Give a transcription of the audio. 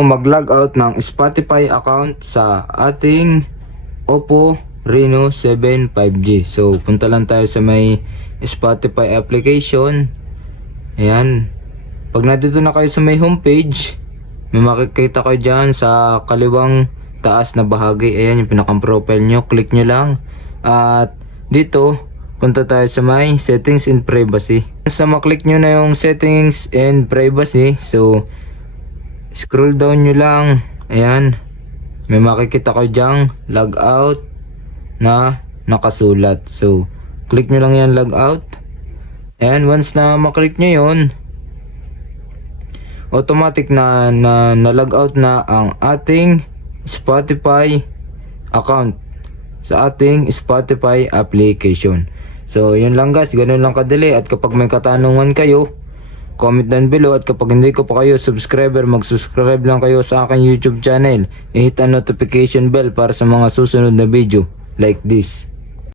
Mag-log out ng Spotify account sa ating Oppo Reno 7 5G. So punta lang tayo sa may Spotify application. Ayan. Pag nandito na kayo sa may homepage, may makikita kayo dyan sa kaliwang taas na bahagi. Ayan yung pinakang profile nyo. Click nyo lang. At dito, punta tayo sa may settings and privacy. Basta maklik nyo na yung settings and privacy, so scroll down nyo lang. Ayan, may makikita kayo dyang log out na nakasulat. So click nyo lang yan, log out. And once na maklik nyo yun, automatic na log out na ang ating Spotify account sa ating Spotify application. So yun lang guys, ganun lang kadali. At kapag may katanungan kayo, comment down below. At kapag hindi ko pa kayo subscriber, mag-subscribe lang kayo sa aking YouTube channel. I-hit ang notification bell para sa mga susunod na video like this.